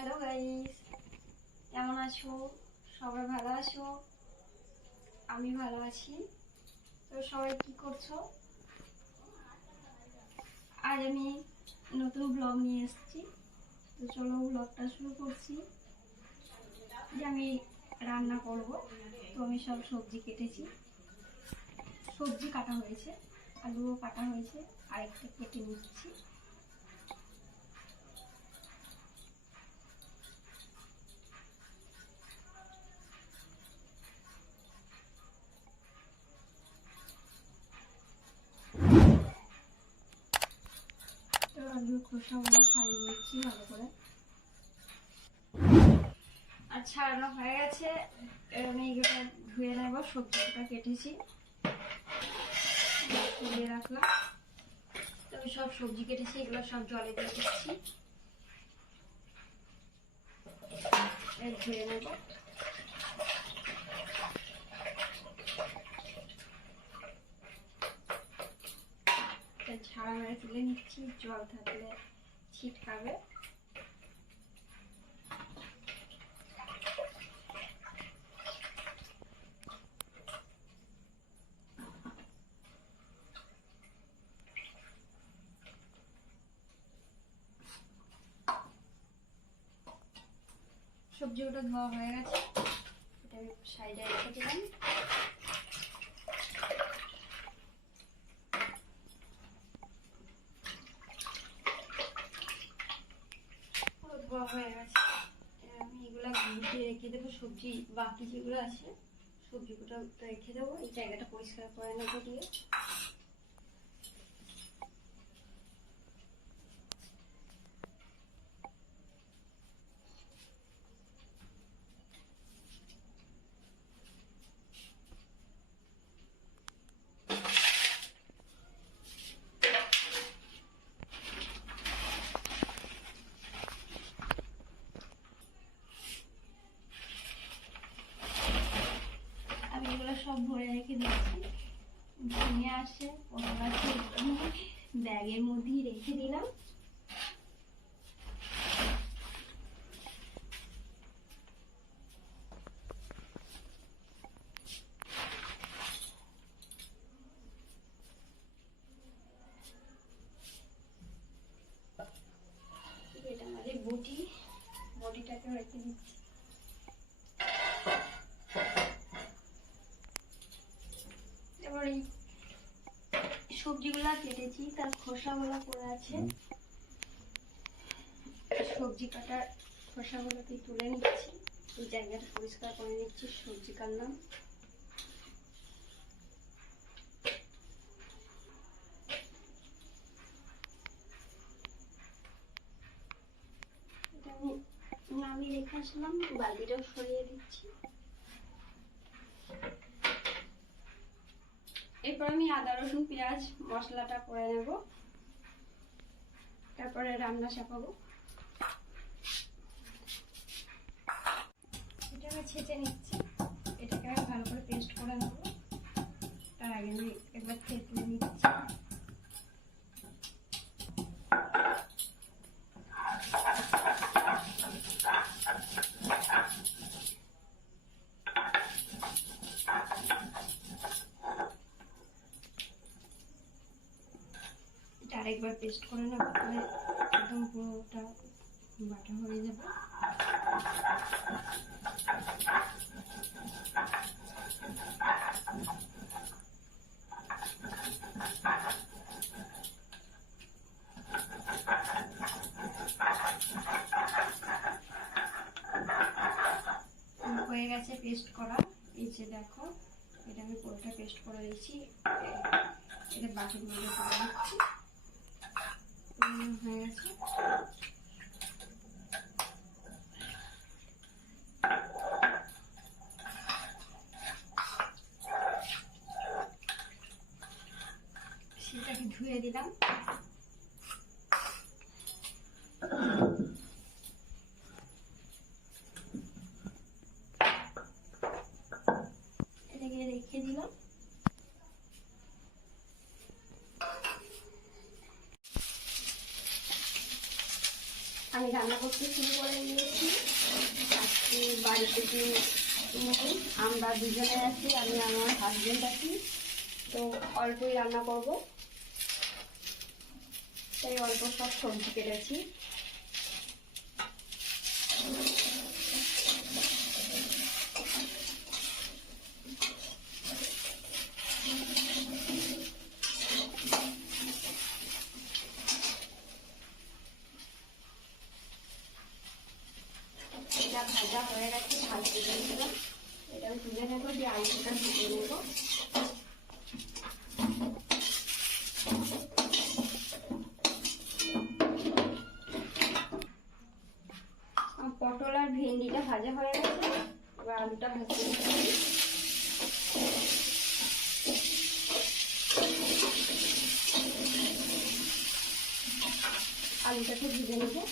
Hello guys, কেমন আছো? সবাই ভালো আছো? আমি ভালো আছি। তো সবাই কি করছো? আজ আমি নতুন ব্লগ নিয়ে এসেছি। তো চলো ব্লগটা শুরু করছি। যে আমি রান্না করব, তো আমি সব সবজি কেটেছি। সবজি কাটা হয়েছে, আলুও কাটা হয়েছে, আরেকটা কেটে নিচ্ছি। তো আলুর খোসাগুলো ছাড়িয়ে নিচ্ছি ভালো করে। আর ছাড়ানো হয়ে গেছে, আমি এগুলো ধুয়ে নেব। সবজিটা কেটেছি, ধুয়ে রাখলাম। তো আমি সব সবজি কেটেছি, এগুলো সব জলে দিয়ে দিচ্ছি, ধুয়ে নেব। ঝাড়া মেরে তুলে নিচ্ছি, জল থাকলে ছিটকাবে। সবজিগুলো ধোয়া হয়ে গেছে, এটা আমি সাইডে রেখে দিলাম। ধোয়া হয়ে গেছে, আমি এগুলা গুটিয়ে রেখে দেবো। সবজি বাকি যেগুলো আছে সবজিগুলো রেখে দেবো। এই জায়গাটা পরিষ্কার করে নেবো দিয়ে। আমি এগুলো সব ভরে রেখে দিচ্ছি। নিয়ে আসে ওরা ব্যাগের মধ্যেই রেখে দিলাম। এটা আমাদের বটিটাকে রেখে দিচ্ছি। এবার এই সবজিগুলা কেটেছি, তার খোসাগুলো পড়ে আছে। সবজি কাটার খোসাগুলোকে তুলে নিচ্ছি, এই জায়গাটা পরিষ্কার করে নিচ্ছি। সবজি কাটলাম। এটা আমি নামিয়ে রেখে আসলাম, বালতিটাও সরিয়ে দিচ্ছি। এরপর আমি আদা রসুন পেঁয়াজ মশলাটা করে নেব, তারপরে রান্না চাপাবো। এটা আমি ছেঁচে নিচ্ছি, এটাকে আমি ভালো করে পেস্ট করে নেব। তার আগে আমি একবার থেতলে নিচ্ছি। আরেকবার পেস্ট করে নেব, তাহলে একদম পুরোটা বাটা হয়ে যাবে। হয়ে গেছে পেস্ট করা। এই যে দেখো, এটা আমি পুরোটা পেস্ট করে দিচ্ছি। এটা বাটির মধ্যে করে দিচ্ছি। হয়ে গেছে। সেটাকে ধুয়ে দিলাম। এটাকে রেখে দিলাম। আমি রান্না করতে শুরু করে দিয়েছি। আজকে বাড়িতে কি আমরা দুজনে আছি, আমি আমার হাজবেন্ড আছি, তো অল্পই রান্না করব, তাই অল্প সব সবজি কেটেছি। এটা ভাজা হয়ে গেছে, ভাজতে দিয়েছিলাম, এটা আমি তুলে নেবো, দিয়ে আলুটা ভেজে নেবো। পটল আর ভেন্ডিটা ভাজা হয়ে গেছে, এবার আলুটা ভাজতে দিচ্ছি। আলুটাকে ভেজে নেবো।